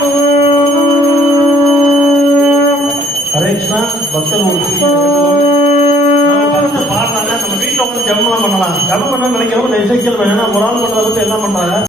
ஹரே கிருஷ்ணா. பக்தர் பாடுறாங்க. நம்ம வீட்டில் வந்து ஜபம் பண்ணலாம். ஜபம் பண்ண நினைக்கிறவங்க இசைக்கல் வேணும். ஒரு ஆள் பண்றத பத்தி எல்லாம் பண்றாங்க.